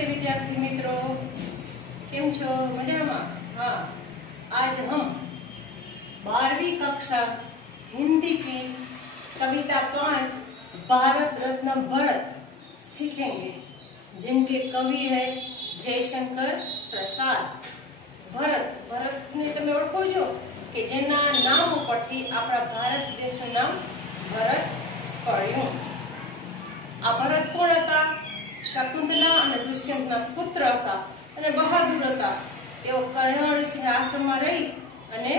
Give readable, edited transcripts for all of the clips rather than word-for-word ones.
नमस्ते विद्यार्थी मित्रों, केम छो? मजामा? हाँ, आज हम 12वीं कक्षा हिंदी की कविता 5 भारत रत्न भरत सीखेंगे, जिनके कवि है जयशंकर प्रसाद। भरत ने તમે ઓળખો છો કે જેના નામ ઉપરથી આપણા ભારત દેશનું નામ ભરત પડ્યું। આ ભરત કોણ હતા? શકુંતલા અને દુષ્યંતના પુત્ર હતા અને બહાદુર હતા। તેઓ કર્ણસિંહ આશ્રમમાં રહી અને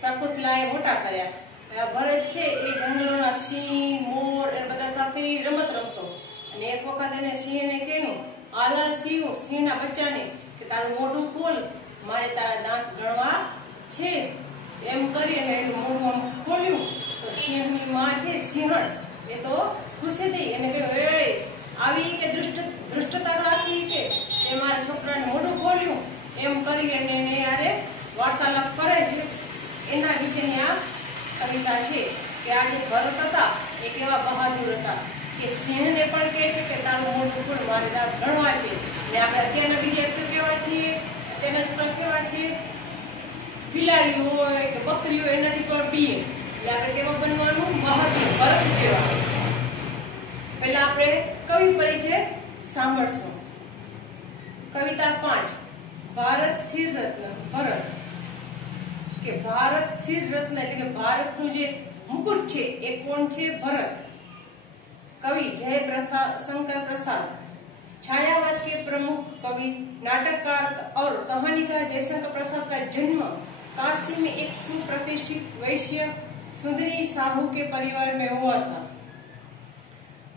શકુંતલાએ મોટા કર્યા। ભરત છે એ જંગલોના સિંહ, મોર એ બધા સાથે રમત રમતો અને એક વખત એને સિંહને કહ્યું, આલા સિંહના બચ્ચાને કે તારું મોઢું ખોલ, મારે તારા દાંત ગણવા છે। એમ કરીને એનું મોઢું ખોલ્યું તો સિંહની માં છે સિંહણ એ તો ગુસ્સે થઈ એને કહ્યું, એ આવી કે દૃષ્ટતા રાખી કે એ મારા છોકરાને મોઢું ખોલ્યું। એમ કરી એને યારે વાર્તાલાપ કરે છે। એના વિશેની આ કવિતા છે કે આ જે ભરત હતા એ કેવા બહાદુર હતા કે સિંહને પણ કહે છે કે તારું મોઢું ખોલ, મારે દાંત ગણવા છે। ને આપણે અત્યારના વિદ્યાર્થીઓ કેવા છીએ, તેના છોકરા કેવા છે, બિલાડી હોય કે બકરી હોય એનાથી પણ બીએ। એટલે આપણે કેવા બનવાનું? બહાદુર ભરત જેવા। પહેલા આપણે કવિ પરિચય સાંભળશું। કવિતા 5 ભારત શિર રત્ન ભરત। કે ભારત શિર રત્ન એટલે કે ભારતનું જે મુકુટ છે એ કોણ છે? ભરત। कवि जय शंकर प्रसाद। छायावाद के प्रमुख कवि, नाटककार और कहानीकार जयशंकर प्रसाद का जन्म काशी में एक सुप्रतिष्ठित वैश्य सुंदरी साहू के परिवार में हुआ था।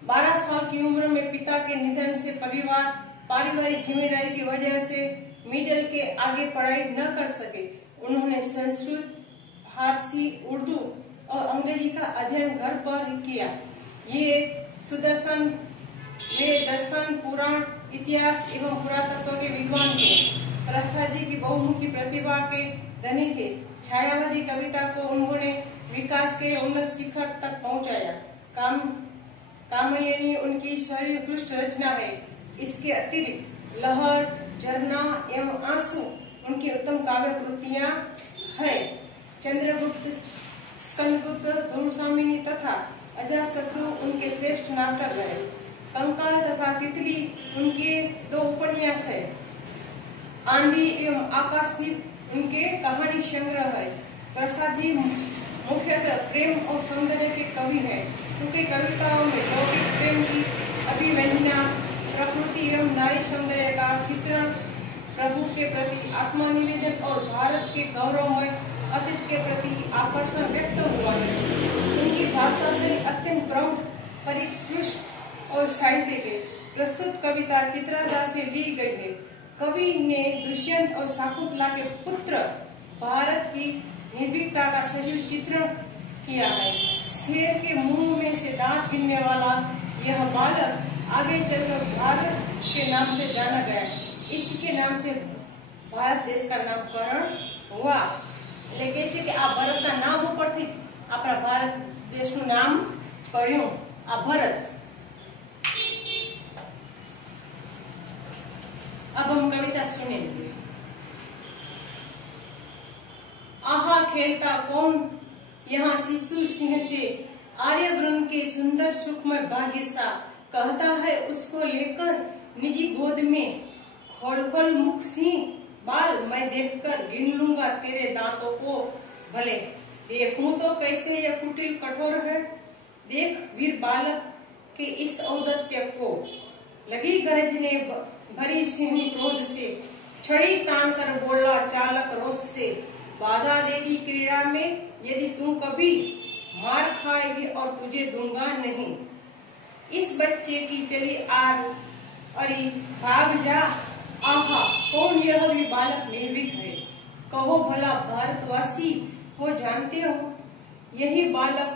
12 साल की उम्र में पिता के निधन से परिवार पारिवारिक जिम्मेदारी की वजह से मिडिल के आगे पढ़ाई न कर सके। उन्होंने संस्कृत, फारसी, उर्दू और अंग्रेजी का अध्ययन घर पर किया। ये सुदर्शन वे दर्शन, पुराण, इतिहास एवं पुरातत्व के विद्वान थे। प्रसाद जी की बहुमुखी प्रतिभा के धनी थे। छायावादी कविता को उन्होंने विकास के उन्नत शिखर तक पहुंचाया। कामयनी उनकी सर्वोत्कृष्ट रचना है। इसके अतिरिक्त लहर, झरना एवं आंसू उनकी उत्तम काव्य कृतियां है। चंद्रगुप्त, स्कंदगुप्त, धूमसामिनी तथा अजातशत्रु उनके श्रेष्ठ नाटक है। कंकाल तथा तितली उनके 2 उपन्यास है। आंधी एवं आकाशदीप उनके कहानी संग्रह है। प्रसाद जी मुख्यतः प्रेम और सौंदर्य के कवि हैं। उनकी कविताओं में लौकिक प्रेम की अभिव्यंजना, प्रकृति एवं नारी सौंदर्य का चित्रण, प्रभु के प्रति आत्मनिवेदन और भारत के गौरवमय अतीत के प्रति आकर्षण व्यक्त हुआ है। इनकी भाषा से अत्यंत प्रौढ़, परिष्कृत और साहित्यिक है। प्रस्तुत कविता चित्राधार से ली गई है। कवि ने दुष्यंत और शकुंतला के पुत्र भारत की निर्भीकता का सजीव चित्रण किया है। शेर के मुंह में से दांत गिरने वाला यह बालक आगे चलकर भारत के नाम से जाना गया। इसके नाम से भारत देश का नामकरण हुआ। એટલે કે છે કે આ ભરતના નામ ઉપરથી આપણા ભારત દેશનું નામ પડ્યું। આ ભરત। अब हम कविता सुनेंगे। आहा खेलता कौन यहाँ शिशु सिंह से, आर्यवृंद के सुंदर सुखमय भाग्य सा, कहता है उसको लेकर निजी गोद में, खोलखोल मुख सिंह बाल मैं देखकर गिन लूंगा तेरे दांतों को भले। देखूं तो कैसे यह कुटिल कठोर है, देख वीर बालक के इस औदत्य को। लगी गरजने भरी सिंह क्रोध से, छड़ी तान कर बोला चालक रोष से, बाधा देगी क्रीड़ा में यदि तू कभी, मार खाएगी और तुझे दूंगा नहीं। इस बच्चे की चली आर अरे भाग जा, आहा कौन यह भी बालक निर्भीक है, कहो भला भारतवासी हो जानते हो, यही बालक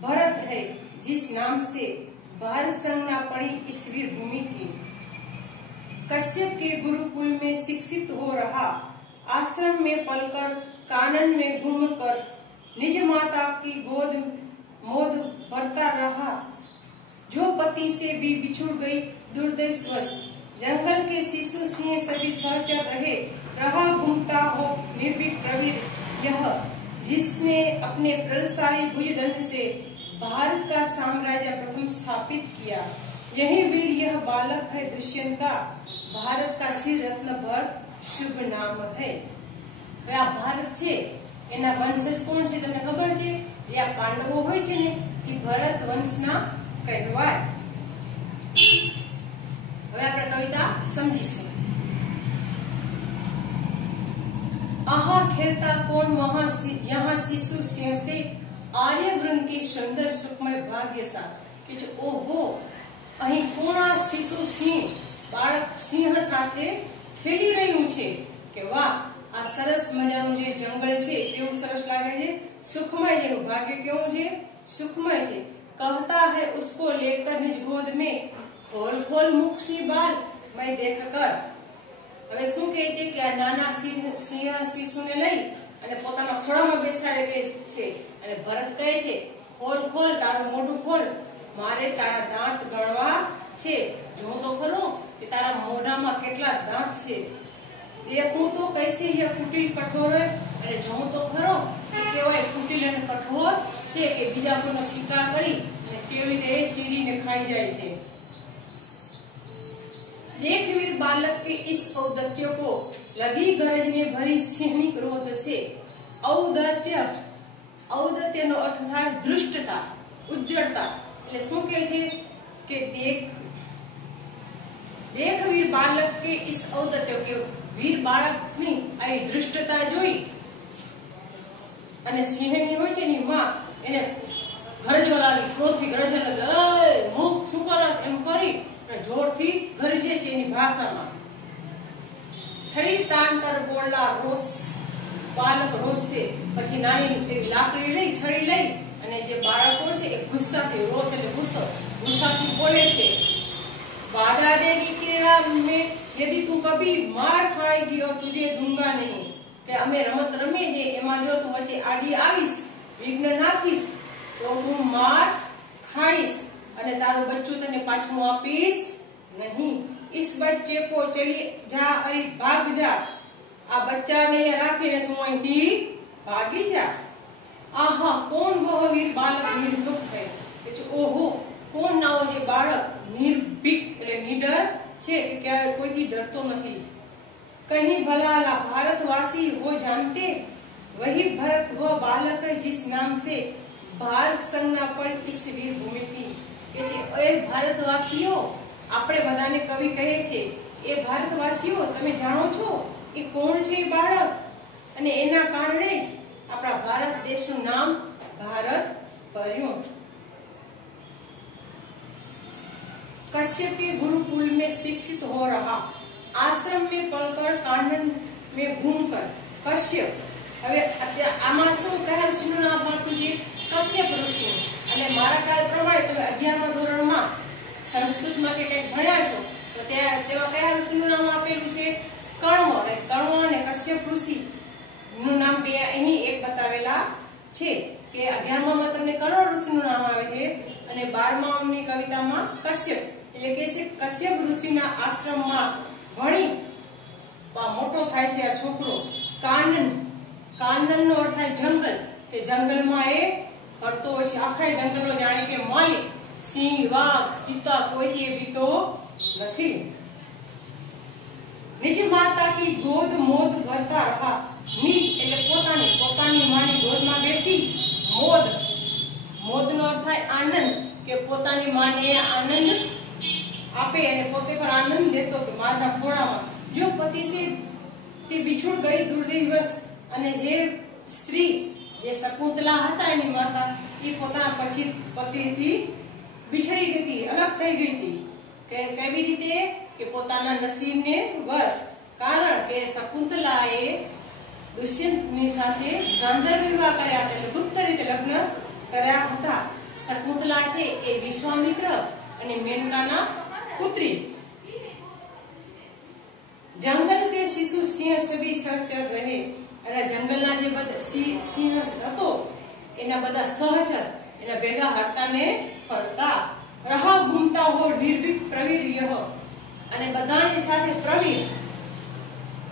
भरत है जिस नाम से भारत संज्ञा पड़ी इस वीर भूमि की। कश्यप के गुरुकुल में शिक्षित हो रहा, आश्रम में पलकर कानन में घूमकर, निज माता की गोद मोद भरता रहा। जो पति से भी बिछुड़ गई दुर्दैववश, जंगल के शिशु सिंह सभी सहचर रहे, रहा घूमता हो निर्भीक प्रवीर यह, जिसने अपने बलशाली भुजदंड से भारत का साम्राज्य प्रथम स्थापित किया। यही वीर यह बालक है दुष्यंत का, भारत का श्री रत्न भर शुभ नाम है। આ ભારત છે એના વંશજ કોણ છે તમને ખબર છે? જે આ પાંડવો હોય છે ને એ ભરત વંશના કહેવાય। હવે આપણે કવિતા સમજીશું। आहा खेलता कौन वहां यहाँ शिशु सिंह से, आर्य वृंद के सुंदर सुखमय भाग्य सा कि जो ओहो અહીં કોણ આ શિશુ સિંહ બાળક સિંહ સાથે ખેલી રહ્યું છે કે વાહ આ સરસ મજાનું જે જંગલ છે કેવું સરસ લાગે છે, સુખમય જેનું ભાગ્ય કેવું છે, સુખમય છે। कहता है उसको लेकर निज गोद में, खोल खोल मुख सी बाल मैं देख कर। હવે શું કહે છે કે આ નાના સિંહ શિશુને લઈ અને પોતાના ખોળામાં બેસાડે છે અને ભરત કહે છે ખોલ ખોલ તારું મોઢું ખોલ, મારે તારા દાંત ગણવા છે, જો તો ખરો કે તારા મોઢામાં કેટલા દાંત છે। देखूं तो कैसी है कुटिल कठोर, अरे जो तो खरो કે કેવાય કુટિલ અને કઠોર છે કે બીજા કોઈનો શિકાર કરી અને કેવી રીતે ચીરીને ખાઈ જાય છે। देख वीर बालक के इस औदत्य को, लगी गरज ने भरी सिंहनी क्रोध से। औदत्य औदत्य નો અર્થ થાય દૃષ્ટતા, ઉજ્જળતા। એટલે શું કહે છે કે देख वीर बालक के इस औदत्य के વીર બાળકની આ દૃષ્ટતા જોઈ અને સિંહની હોય છે ની માં એને ગરજવા લાગી, ક્રોધથી ગરજવા લાગી, મુખ શું કરસ એમ કરી જોરથી ગરજે છે એની ભાષામાં। છડી તાણ કર બોલલા રોષ બાલક રોષ છે, પછી નાની એવી લાકડી લઈ છડી લઈ અને જે બાળકો છે એ ગુસ્સાથી, રોષ એટલે ગુસ્સો, ગુસ્સાથી બોલે છે। वादा देगी तेरा में यदि तू कभी मार खाएगी और तुझे दूंगा नहीं, કે અમે રમત રમીએ છીએ એમાં જો તું વચ્ચે આડી આવીશ, વિઘ્ન નાખીશ તો તું માર ખાઈશ અને તારું બચ્ચું તને પાછું આપીશ નહીં। इस बच्चे को चली जा अरे भाग जा, આ બચ્ચાને રાખીને તું અહીંથી ભાગી जा। आहा कौन वह वीर बालक निर्भीक है, કે ઓહો કોણ નાઓ જે બાળક निर्भीक એટલે નિડર છે કે કોઈથી ડરતો નથી। कहीं भला ला भारतवासी हो जानते, वही भरत वह बालक है जिस नाम से भारत संज्ञा पड़ इस वीर भूमि की। કે છે એ ભારતવાસીઓ, આપણે બધાને કવિ કહે છે એ ભારતવાસીઓ તમે જાણો છો એ કોણ છે એ બાળક, અને એના કારણે જ આપણા ભારત દેશનું નામ ભારત પડ્યું। कश्यप के गुरुकुल में शिक्षित हो रहा, आश्रम में पढ़कर कानन में घूमकर। कश्यप હવે આમાં શું કયા ઋષિનું નામ આપ્યું છે? કશ્યપ ઋષિ। એટલે મારા કાળ પ્રમાણે તમે 11મા ધોરણમાં સંસ્કૃતમાં કે કંઈક ભણ્યા છો તો તેમાં કયા ઋષિનું નામ આપેલું છે? કર્મ। અને કર્મ અને કશ્યપ ઋષિ નું નામ બે અહીં એક બતાવેલા છે કે 11મામાં તમને કર્મ ઋષિનું નામ આવે છે અને 12માની કવિતામાં કશ્યપ એટલે કે છે કશ્યપ ઋષિના આશ્રમમાં ભણી મોટો થાય છે આ છોકરો। કાનન, કાનનનો અર્થ થાય જંગલ, કે જંગલમાં એ ફરતો હોય છે, આખા જંગલનો જાણે કે માલિક, સિંહ વાઘ ચિત્તા કોઈ એવી તો નથી। નિજ માતા કી ગોદ મોદ ભરતા રહા, નિજ એટલે પોતાની, પોતાની માની ગોદમાં બેસી મોદ, મોદનો અર્થ થાય આનંદ, કે પોતાની માને આનંદ આપે અને પોતે પણ આનંદ લેતો કે મારના ખોળામાં। જો પતિ સે बिछुड़ गई दुर्दिवस, અને જે સ્ત્રી જે શકુંતલા હતા એની માતા એ પોતાના પછી પતિથી બિછડી ગઈ હતી, અલગ થઈ ગઈ હતી। કે કેવી રીતે? કે પોતાના નસીબને વશ, કારણ કે શકુંતલાએ દુષ્યંતની સાથે ગાંધર્વ વિવાહ કર્યા હતા, એટલે ગુપ્ત રીતે લગ્ન કર્યા હતા। શકુંતલા છે એ વિશ્વામિત્ર અને મેનકાના પુત્રી। जंगल के शिशु सिंह सभी सहचर रहे, અને જંગલના જે બધા સિંહ હતો એના બધા સહચર એના ભેગા હરતા ને ફરતા। रहा घूमता हो निर्भीक प्रवीर यह, અને બધાની સાથે પ્રવીણ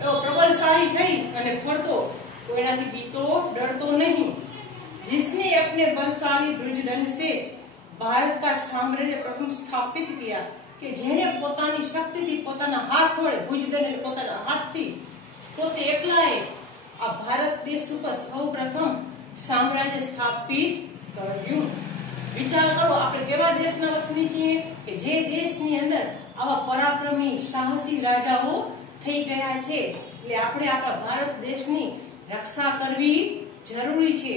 એવો પ્રબલશાળી થઈ અને ફરતો, કોઈનાથી બીતો डरतो नहीं। जिसने अपने बलशाली ब्रजदंड से भारत का साम्राज्य प्रथम स्थापित किया, કે જેણે પોતાની શક્તિથી, પોતાના હાથ વડે, ભુજદંડ પોતાના હાથથી પોતે એકલાએ આ ભારત દેશ ઉપર સૌપ્રથમ સામ્રાજ્ય સ્થાપિત કર્યું। વિચાર કરો, આપણે કેવા દેશના વતની છીએ કે જે દેશની અંદર આવા પરાક્રમી સાહસી રાજાઓ થઈ ગયા છે। એટલે આપણે આપણા ભારત દેશની રક્ષા કરવી જરૂરી છે।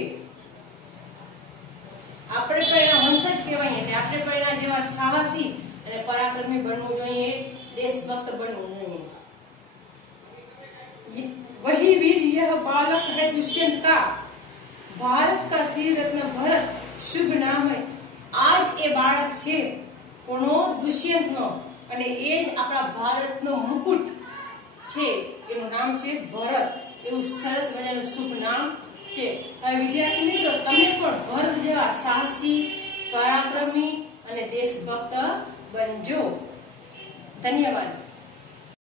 આપણે પણ એના વંશજ કહેવાય, એટલે આપણે પણ એના જેવા સાહસી અને પરાક્રમી બનવું જોઈએ, देशभक्त बनવું જોઈએ। वही वीर यह बालक है दुष्यंत का, भारत का श्री रत्न भरत शुभ नाम है। आज એ બાળક છે કોનો? દુષ્યંતનો, અને એ જ આપણા ભારતનો મુકુટ છે, એનું નામ છે ભરત। એવું સરસ મજાનું શુભ નામ છે। હવે વિદ્યાર્થી મિત્રો, તમે પણ ભરત જેવા સાહસી, પરાક્રમી અને દેશભક્ત બનજો। ધન્યવાદ।